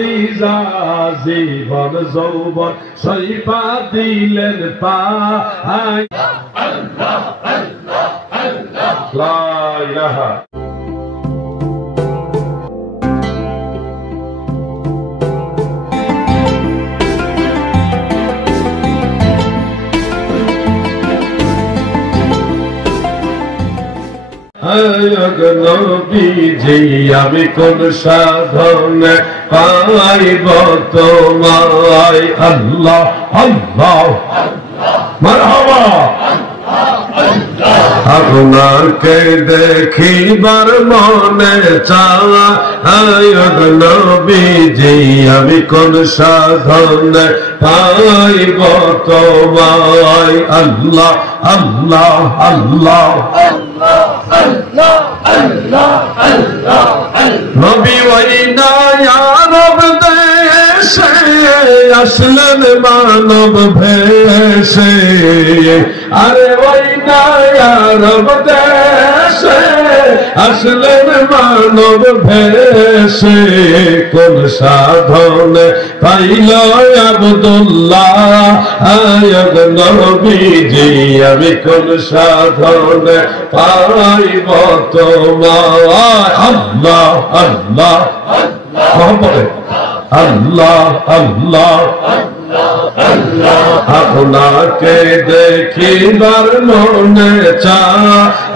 ভাতিজা জীবন যৌবন সইবা দিলেন পাই আল্লাহ আল্লাহ আল্লাহ লা ইলাহা নবীজি আমি কোন সাধনে পাইব তোমায় আল্লাহ আল্লাহ মারহাবা আপনাকে দেখিবার মনে চায় নবীজি আমি কোন সাধনে পাইব তোমায় আল্লাহ আল্লাহ আল্লাহ নবী ওই নায়ারব দেশে আসলেন মানব ভেসে আরে ওই নায়ারব দেশে আসলেন মানব ভেসে কোন সাধনে পাইল আব্দুল্লাহ আয়গ নবীজি আমি কোন সাধনে পাইব তোমায় আল্লাহ আল্লাহ মোহাম্মদ আল্লাহ আল্লাহ আপনাকে দেখিবার মনে চায়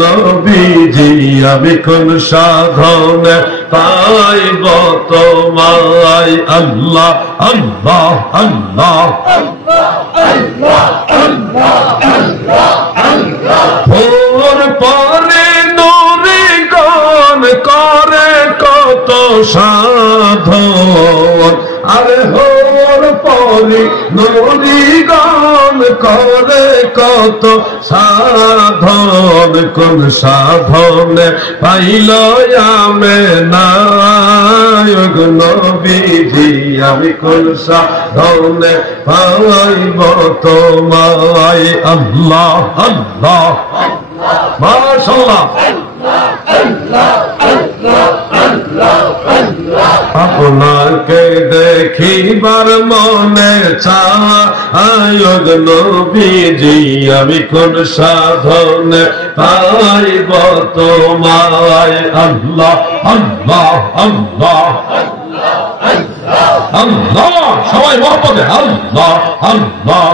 নবীজি আমি কোন সাধনে পাইব তোমায় আল্লাহ আল্লাহ আল্লাহ ভোর পরে নুরি গান করে কত সাধন আরে হোর পরে নুরি গান করে কত সাধন কোন সাধনে পাইল আমেনায়গ নবীজি আমি কোন সাধনে পাইব তোমায় আল্লাহ আল্লাহ মাশাআল্লাহ আপনাকে দেখিবার মনে চায় নবীজি আমি কোন সাধনে পাইব তোমায় আল্লাহ আল্লাহ আল্লাহ আল্লাহ সবাই মহব্বতে আল্লাহ আল্লাহ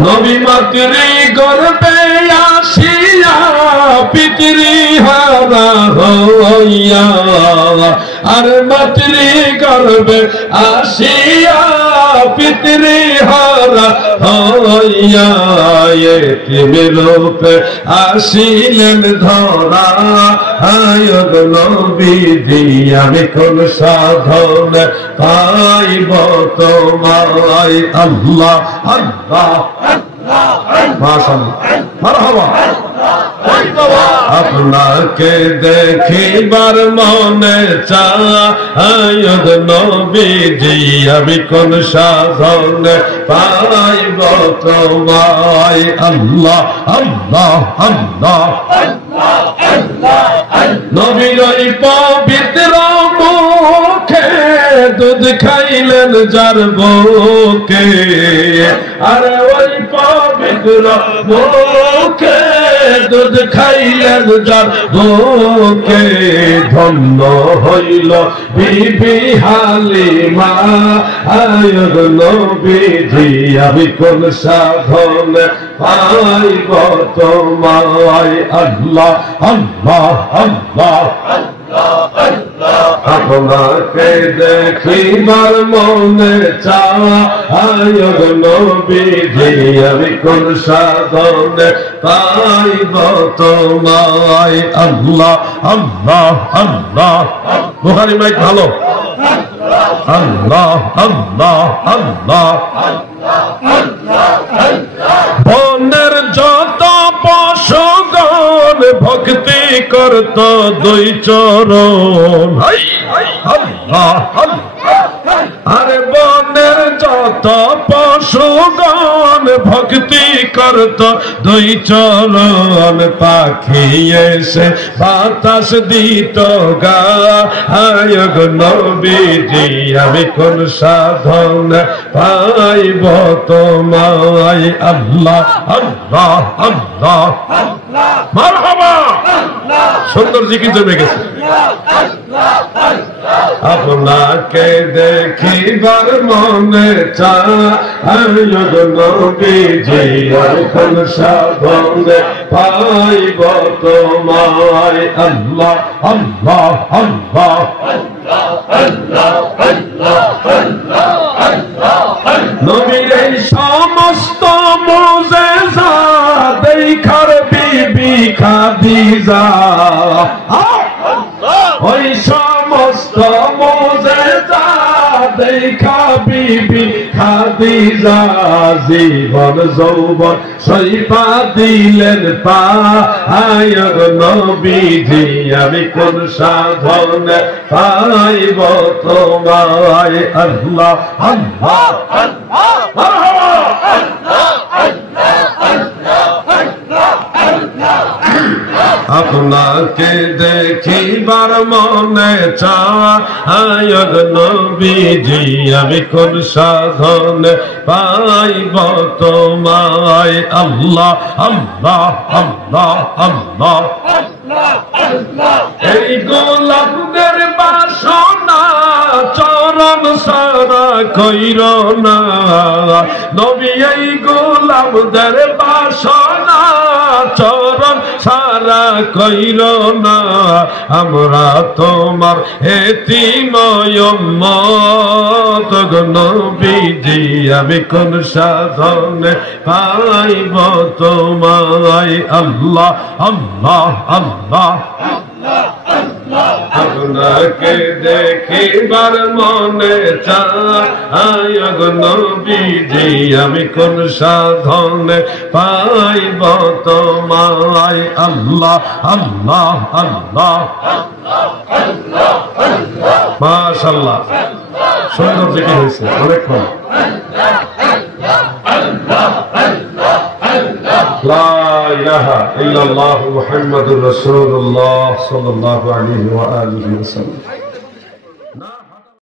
নবী মাতৃ গর্ভে আসিয়া পিতৃ হারা হইয়া আর মাতৃ গর্ভে আসিয়া পিতৃ হারা হইয়া এতিম রূপে আসিলেন ধরা আয়গ নবীজি আমি কোন সাধনে পাইব তোমায় আল্লাহ আল্লাহ মাশাআল্লাহ মারহাবা আপনাকে দেখিবার মনে চায় নবীজি আমি কোন সাধনে পাইব তোমায় আল্লাহ আল্লাহ আল্লাহ নবীর ওই পবিত্র মুখে দুধ খাইলেন যার বুকে আরে ওই পবিত্র মুখে দুধ খাইলেন যার বুকে ধন্য হইল বিবি হালিমা আয়গ নবীজি আমি কোন সাধনে পাইব তোমায় আল্লাহ আল্লাহ আল্লাহ আপনাকে দেখিবার মনে চায় নবীজি আমি কোন সাধনে পাইব তোমায় আল্লাহ আল্লাহ আল্লাহ বুখারী মাইক ভালো আল্লাহ আল্লাহ আল্লাহ বনের যত পশুগণ ভক্তি করত দুই চরণ আল্লাহ আরে বনের যত পশুগণ ভক্তি করত দুই চরণ পাখি এসে বাতাস দিত গায়ক নবীজি আমি কোন সাধন পাইব তোমায় আল্লাহ আল্লাহ আল্লাহ মারহাবা সুন্দর জিকির জমে গেছে আপনাকে দেখিবার মনে চায় নবীজি কোন সাধনে পাইব তোমায় আল্লাহ আল্লাহ আল্লাহ নবীর এই সমস্ত মুজিজা দেখার বিবি খাদিজা ওই সমস্ত মুজিজা দেখা বিবি খাদিজা জীবন যৌবন সইপা দিলেন পায়গ নবীজি আমি কোন সাধনে পাইব তোমায় আল্লাহ আল্লাহ আপনাকে দেখিবার মনে চায় নবীজি আমি কোন সাধনে পাইব তোমায় আল্লাহ আল্লাহ আল্লাহ আল্লাহ এই গোলাপদের বাসনা চরণ সারা কইর না নবী এই গোলাপদের বাসনা চরণ সারা কইর না আমরা তোমার এতিময় উম্মত নবীজি আমি কোন সাধনে পাইব তোমায় আল্লাহ আল্লাহ আল্লাহ আপনাকে দেখিবার মনে চায় নবীজি আমি কোন সাধনে পাইব তোমায় আল্লাহ আল্লাহ আল্লাহ মাশাআল্লাহ সুন্দর জিকির হয়েছে অনেকক্ষণ লা ইলাহা ইল্লাল্লাহু মুহাম্মাদুর রাসূলুল্লাহ সাল্লাল্লাহু আলাইহি ওয়া আলিহি ওয়াসাল্লাম